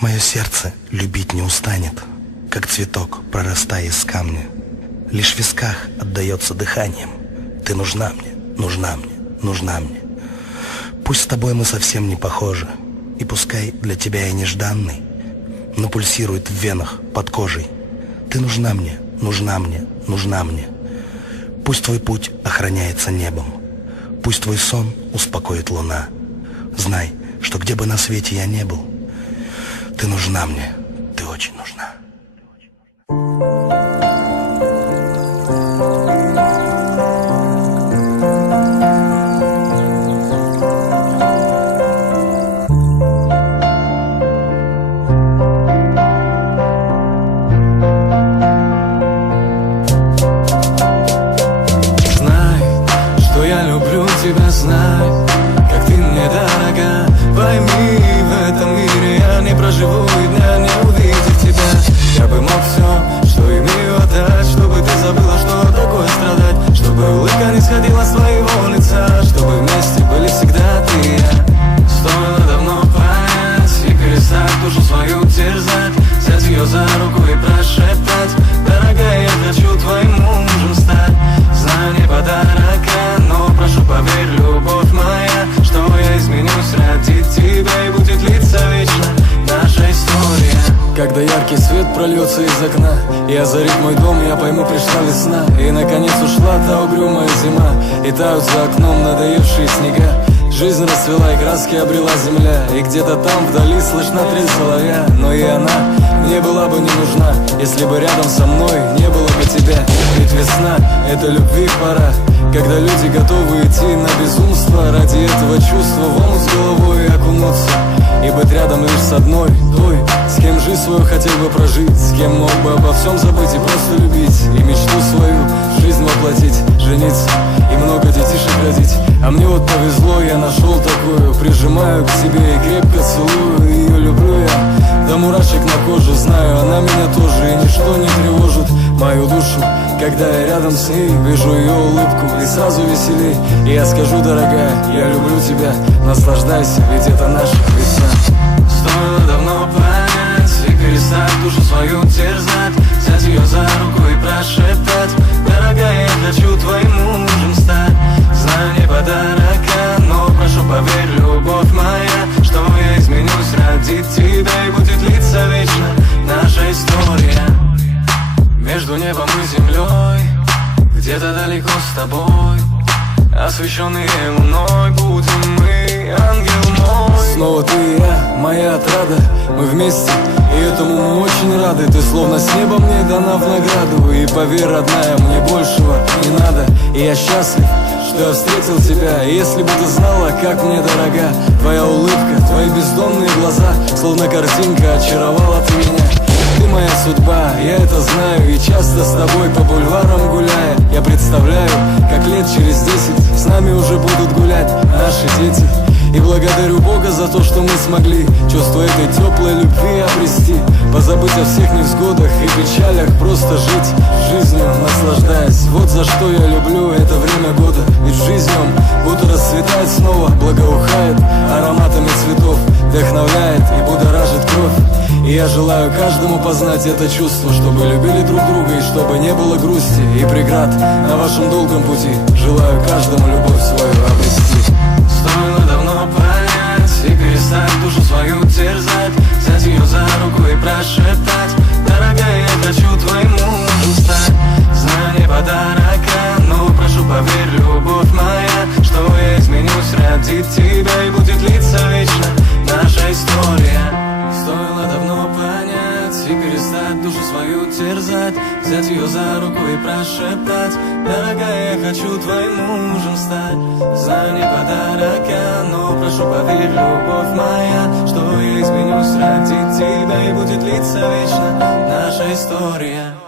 Мое сердце любить не устанет, Как цветок, прорастая из камня. Лишь в висках отдается дыханием. Ты нужна мне, нужна мне, нужна мне. Пусть с тобой мы совсем не похожи, И пускай для тебя я нежданный, Но пульсирует в венах, под кожей. Ты нужна мне, нужна мне, нужна мне. Пусть твой путь охраняется небом, Пусть твой сон успокоит луна. Знай, что где бы на свете я не был, Ты нужна мне, ты очень нужна. Душу свою терзать Взять ее за руку и прошептать. Дорогая, я хочу твоим мужем стать. Знаю, не подарок, но прошу, поверь, любовь моя Что я изменюсь ради тебя И будет длиться вечно наша история Когда яркий свет прольется из окна И озарит мой дом, я пойму, пришла весна. И наконец ушла та угрюмая зима И тают за окном надоевшие снега Жизнь расцвела и краски обрела земля. И где-то там вдали слышна трель соловья. Но и она мне была бы не нужна Если бы рядом со мной не было бы тебя. Ведь весна — это любви пора Когда люди готовы идти на безумство. Ради этого чувства в с головой окунуться И быть рядом лишь с одной, той С кем жизнь свою хотел бы прожить С кем мог бы обо всем забыть и просто любить И мечту свою жизнь воплотить Жениться и много детишек родить. А мне вот повезло, я нашел такую Прижимаю к себе и крепко целую Ее люблю я до мурашек на коже Знаю, она меня тоже и ничто не тревожит. Мою душу, когда я рядом с ней Вижу ее улыбку и сразу веселей. И я скажу, дорогая, я люблю тебя Наслаждайся, ведь это наша весна. Стоило Небом и землей. Где-то далеко с тобой Освещенные луной Будем мы, ангел мой. Снова ты и я, моя отрада Мы вместе, и этому мы очень рады. Ты словно с неба мне дана в награду И поверь, родная, мне большего не надо. И я счастлив, что я встретил тебя Если бы ты знала, как мне дорога Твоя улыбка, твои бездонные глаза Словно картинка очаровала ты часто с тобой по бульварам гуляя Я представляю, как лет через десять С нами уже будут гулять наши дети. И благодарю Бога за то, что мы смогли Чувство этой теплой любви обрести. Позабыть о всех невзгодах и печалях Просто жить жизнью, наслаждаясь. Вот за что я люблю это время года. Ведь жизнь нем будто расцветает снова Благоухает ароматами цветов Вдохновляет и и я желаю каждому познать это чувство Чтобы любили друг друга и чтобы не было грусти И преград на вашем долгом пути. Желаю каждому любовь свою обрести. Стоило давно понять И перестать душу свою терзать Взять ее за руку и прошептать за руку и прошептать. Дорогая, я хочу твоим мужем стать. За не подарок, но прошу, поверь, любовь моя Что я изменюсь ради тебя и будет длиться вечно наша история